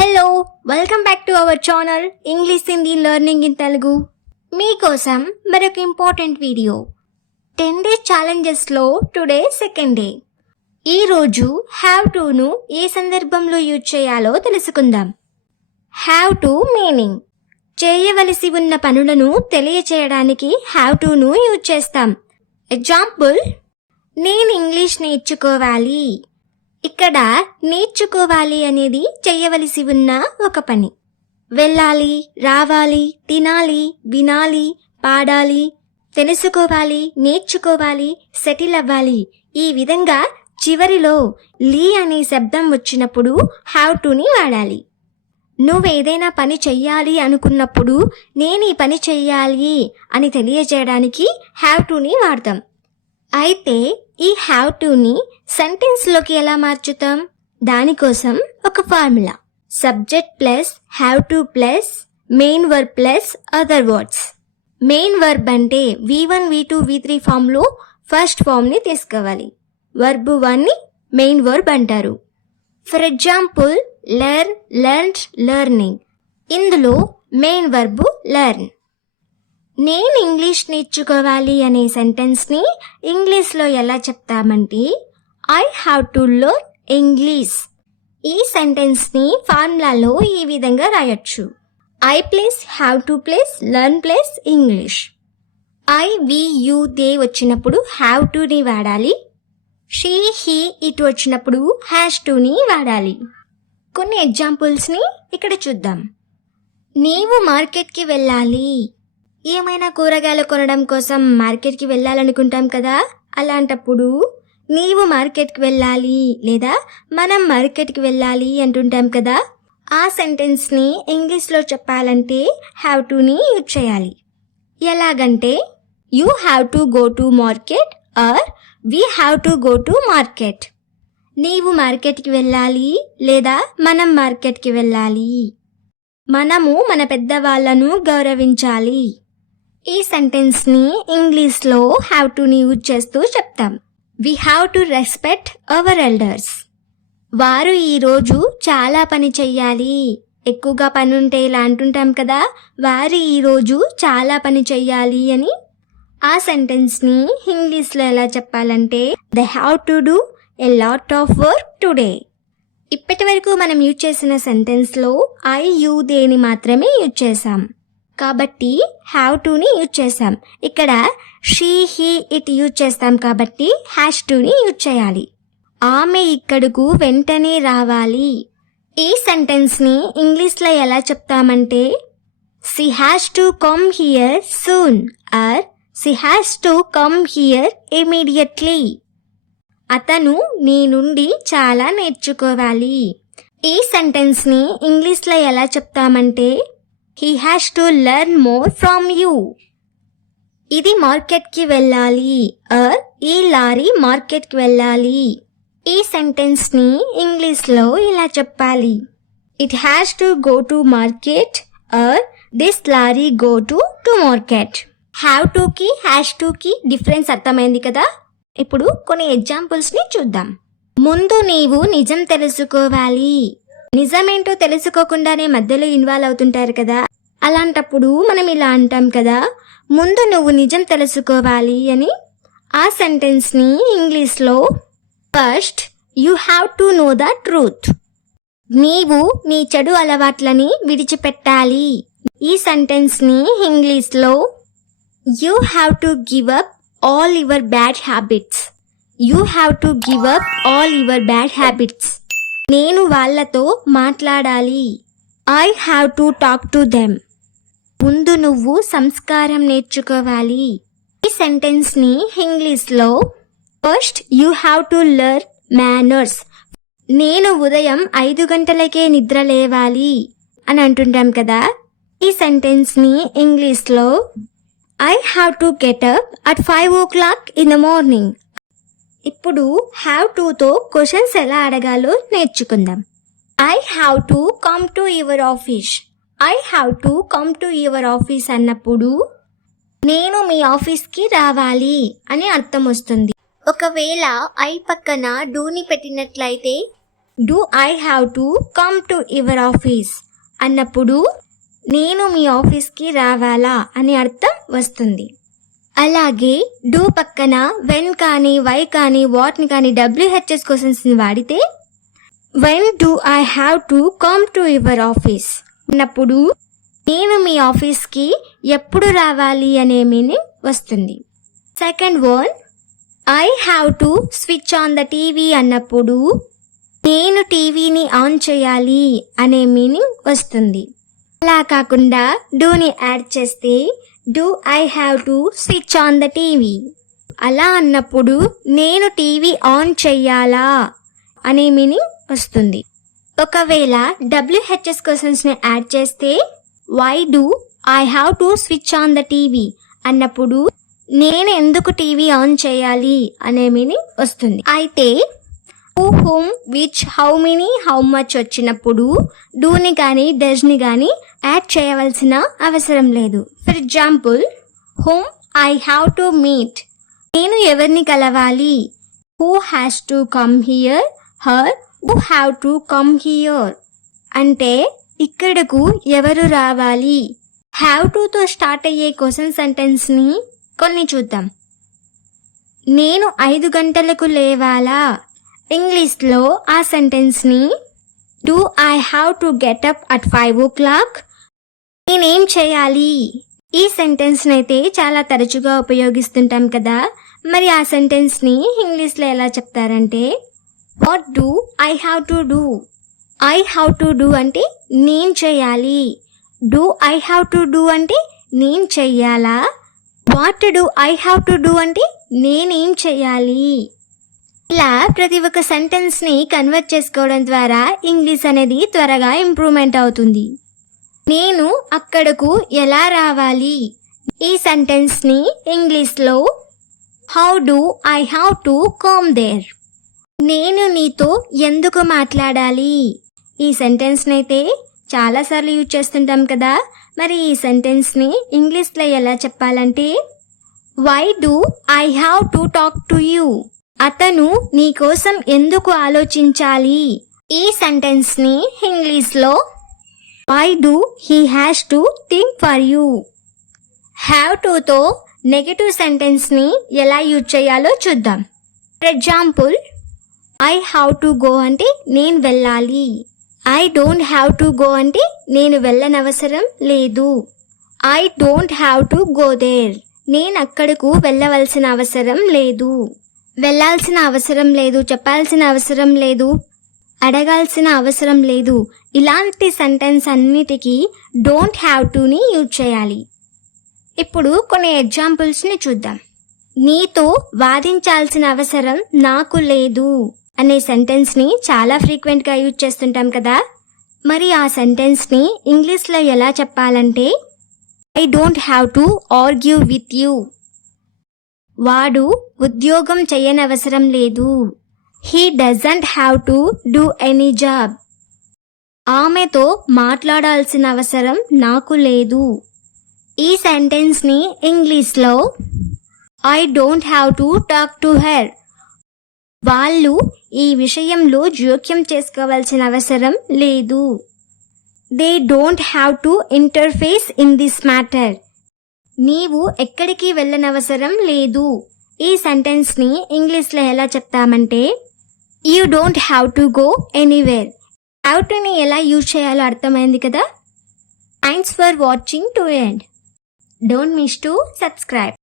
Hello, welcome back to our channel English Hindi learning in Telugu. మీకోసం మరొక important video. 10 days ఛాలెంజెస్లో today second day. ఈరోజు have టును ఏ సందర్భంలో యూజ్ చేయాలో తెలుసుకుందాం. హ్యావ్ టు మీనింగ్ చేయవలసి ఉన్న పనులను తెలియచేయడానికి హ్యావ్ టును యూజ్ చేస్తాం. ఎగ్జాంపుల్, నేను ఇంగ్లీష్ నేర్చుకోవాలి. ఇక్కడ నేర్చుకోవాలి అనేది చేయవలసి ఉన్న ఒక పని. వెళ్ళాలి, రావాలి, తినాలి, వినాలి, పాడాలి, తెలుసుకోవాలి, నేర్చుకోవాలి, సెటిల్ అవ్వాలి. ఈ విధంగా చివరిలో లీ అనే శబ్దం వచ్చినప్పుడు హ్యావ్ టుని వాడాలి. నువ్వేదైనా పని చెయ్యాలి అనుకున్నప్పుడు నేను ఈ పని చెయ్యాలి అని తెలియజేయడానికి హ్యావ్ టుని వాడతాం. అయితే ఈ హ్యావ్ టుని సెంటెన్స్లోకి ఎలా మార్చుతాం? దానికోసం ఒక formula. Subject plus have to plus main verb plus other words. Main verb అంటే V1, V2, V3 ఫామ్లో ఫస్ట్ ఫామ్ని తీసుకోవాలి. వర్బ్ 1ని మెయిన్ వర్బ్ అంటారు. For example, learn, learned, learning. ఇందులో మెయిన్ వర్బ్ లెర్న్. నేను ఇంగ్లీష్ నేర్చుకోవాలి అనే సెంటెన్స్ని ఇంగ్లీష్లో ఎలా చెప్తామంటే I have to learn English. ఈ సెంటెన్స్ని ఫార్ములాలో ఈ విధంగా రాయొచ్చు. I plus have to plus learn plus English. I, we, you, they వచ్చినప్పుడు హ్యావ్ టుని వాడాలి. షీ, హీ, ఇట్ వచ్చినప్పుడు హ్యాష్ టుని వాడాలి. కొన్ని ఎగ్జాంపుల్స్ని ఇక్కడ చూద్దాం. నీవు మార్కెట్కి వెళ్ళాలి. ఏమైనా కూరగాయలు కొనడం కోసం మార్కెట్కి వెళ్ళాలనుకుంటాం కదా, అలాంటప్పుడు నీవు మార్కెట్కి వెళ్ళాలి లేదా మనం మార్కెట్కి వెళ్ళాలి అంటుంటాం కదా. ఆ సెంటెన్స్ని ఇంగ్లీష్లో చెప్పాలంటే హ్యావ్ టుని యూజ్ చేయాలి. ఎలాగంటే you have to go to market or we have to go to market. నీవు మార్కెట్కి వెళ్ళాలి లేదా మనం మార్కెట్కి వెళ్ళాలి. మనము మన పెద్దవాళ్లను గౌరవించాలి. ఈ సెంటెన్స్ని ఇంగ్లీష్లో హ్యావ్ టుని యూజ్ చేస్తూ చెప్తాం. We have to respect our elders. వారు ఈరోజు చాలా పని చెయ్యాలి. ఎక్కువగా పని ఉంటే ఇలా అంటుంటాం కదా, వారు ఈరోజు చాలా పని చెయ్యాలి అని. ఆ సెంటెన్స్ని ఇంగ్లీష్లో ఎలా చెప్పాలంటే they have to do a lot of work today. ఇప్పటి వరకు మనం యూజ్ చేసిన సెంటెన్స్లో ఐ, యు, దేని మాత్రమే యూజ్ చేసాం కాబట్టి హ్యావ్ టుని యూజ్ చేసాం. ఇక్కడ షీ, హీ, ఇట్ యూజ్ చేస్తాం కాబట్టి హ్యాష్ టుని యూజ్ చేయాలి. ఆమె ఇక్కడకు వెంటనే రావాలి. ఈ సెంటెన్స్ని ఇంగ్లీష్లో ఎలా చెప్తామంటే she has to come here soon or she has to come here immediately. అతను నీ నుండి చాలా నేర్చుకోవాలి. ఈ సెంటెన్స్ని ఇంగ్లీష్లో ఎలా చెప్తామంటే he has to learn more from you. ఇది మార్కెట్కి వెళ్ళాలి ఆర్ ఈ లారీ మార్కెట్కి వెళ్ళాలి. ఈ సెంటెన్స్ని ఇంగ్లీష్లో ఇలా చెప్పాలి. It has to go to market or this lorry go to market. Have టుకి హ్యాష్ టుకి డిఫరెన్స్ అర్థమైంది కదా. ఇప్పుడు కొన్ని ఎగ్జాంపుల్స్ని చూద్దాం. ముందు నీవు నిజం తెలుసుకోవాలి. నిజమేంటో తెలుసుకోకుండానే మధ్యలో ఇన్వాల్వ్ అవుతుంటారు కదా, అలాంటప్పుడు మనం ఇలా అంటాం కదా, ముందు నువ్వు నిజం తెలుసుకోవాలి అని. ఆ సెంటెన్స్ని ఇంగ్లీష్లో first you have to know the truth. నీవు నీ చెడు అలవాట్లని విడిచిపెట్టాలి. ఈ సెంటెన్స్ని ఇంగ్లీష్లో you have to give up all your bad habits. You have to give up all your bad habits. నేను వాళ్ళతో మాట్లాడాలి. I have to talk to them. ముందు నువ్వు సంస్కారం నేర్చుకోవాలి. ఈ సెంటెన్స్ని ఇంగ్లీష్లో first you have to learn manners. నేను ఉదయం 5 గంటలకే నిద్ర లేవాలి అని అంటుంటాం కదా. ఈ సెంటెన్స్ని ఇంగ్లీష్లో I have to get up at 5 o'clock in the morning. ఇప్పుడు హ్యావ్ టుతో క్వశ్చన్స్ ఎలా అడగాలో నేర్చుకుందాం. I have to come to your office. I have to come to your office అన్నప్పుడు నేను మీ ఆఫీస్కి రావాలి అని అర్థం వస్తుంది. ఒకవేళ ఐ పక్కన డూని పెట్టినట్లయితే do I have to come to your office అన్నప్పుడు నేను మీ ఆఫీస్కి రావాలా అని అర్థం వస్తుంది. అలాగే డూ పక్కన వెన్ కానీ వై కానీ వాట్ని కానీ WHS క్వశ్చన్స్ వాడితే when do I have to come to your office అన్నప్పుడు నేను మీ ఆఫీస్కి ఎప్పుడు రావాలి అనే మీనింగ్ వస్తుంది. Second one, I have to switch on the TV అన్నప్పుడు నేను టీవీని ఆన్ చేయాలి అనే మీనింగ్ వస్తుంది. అలా కాకుండా డూని యాడ్ చేస్తే do I have to switch on the TV. అలా అన్నప్పుడు నేను టీవీ ఆన్ చెయ్యాలా అనే మీనింగ్ వస్తుంది. ఒకవేళ WHS క్వశ్చన్స్ని యాడ్ చేస్తే why do I have to switch on the TV అన్నప్పుడు నేను ఎందుకు టీవీ ఆన్ చేయాలి అనే మీనింగ్ వస్తుంది. అయితే who, whom, which, how many, how much వచ్చినప్పుడు డూని కానీ డస్ని కానీ యాడ్ చేయవలసిన అవసరం లేదు. For example, whom I have to meet, నేను ఎవరిని కలవాలి. Who has to come here, her who have to come here అంటే ఇక్కడకు ఎవరు రావాలి. హ్యావ్ టుతో స్టార్ట్ అయ్యే క్వశ్చన్ సెంటెన్స్ని కొన్ని చూద్దాం. నేను 5 గంటలకు లేవాలా. ఇంగ్లీష్లో ఆ సెంటెన్స్ని do I have to get up at 5 o'clock, నేనేం చేయాలి. ఈ సెంటెన్స్ని అయితే చాలా తరచుగా ఉపయోగిస్తుంటాం కదా. మరి ఆ సెంటెన్స్ని ఇంగ్లీష్లో ఎలా చెప్తారంటే what do I have to do. I have to do అంటే నేను చేయాలి. Do I have to do అంటే నేను చెయ్యాలా. What do I have to do అంటే నేనేం చెయ్యాలి. ఇలా ప్రతి ఒక్క సెంటెన్స్ని కన్వర్ట్ చేసుకోవడం ద్వారా ఇంగ్లీష్ అనేది త్వరగా ఇంప్రూవ్మెంట్ అవుతుంది. నేను అక్కడకు ఎలా రావాలి. ఈ సెంటెన్స్ని ఇంగ్లీష్లో how do I have to come there. నేను నీతో ఎందుకు మాట్లాడాలి. ఈ సెంటెన్స్ని అయితే చాలాసార్లు యూజ్ చేస్తుంటాం కదా. మరి ఈ సెంటెన్స్ని ఇంగ్లీష్లో ఎలా చెప్పాలంటే why do I have to talk to you. అతను నీ కోసం ఎందుకు ఆలోచించాలి. ఈ సెంటెన్స్ని ఇంగ్లీష్లో why do he has to think for you. Have టుతో నెగటివ్ సెంటెన్స్ని ఎలా యూజ్ చేయాలో చూద్దాం. For example, I have to go అంటే నేను వెళ్ళాలి. I don't have to go అంటే నేను వెళ్ళనవసరం లేదు. I don't have to go there, నేను అక్కడకు వెళ్ళవలసిన అవసరం లేదు. వెళ్ళాల్సిన అవసరం లేదు, చెప్పాల్సిన అవసరం లేదు, అడగాల్సిన అవసరం లేదు. ఇలాంటి సెంటెన్స్ అన్నిటికీ డోంట్ హ్యావ్ టుని యూజ్ చేయాలి. ఇప్పుడు కొన్ని ఎగ్జాంపుల్స్ని చూద్దాం. నీతో వాదించాల్సిన అవసరం నాకు లేదు అనే సెంటెన్స్ని చాలా ఫ్రీక్వెంట్గా యూజ్ చేస్తుంటాం కదా. మరి ఆ సెంటెన్స్ని ఇంగ్లీష్లో ఎలా చెప్పాలంటే I don't have to argue with you. వాడు ఉద్యోగం చేయనవసరం లేదు. He doesn't have to do any job. ఆమెతో మాట్లాడాల్సిన అవసరం నాకు లేదు. ఈ సెంటెన్స్ని ఇంగ్లీష్లో I don't have to talk to her. వాళ్ళు ఈ విషయంలో జోక్యం చేసుకోవాల్సిన అవసరం లేదు. They don't have to interface in this matter. నీవు ఎక్కడికి వెళ్ళనవసరం లేదు. ఈ సెంటెన్స్ని ఇంగ్లీష్లో ఎలా చెప్తామంటే you don't have to go anywhere. Have టుని ఎలా యూజ్ చేయాలో అర్థమైంది కదా. Thanks for watching to end. Don't miss to subscribe.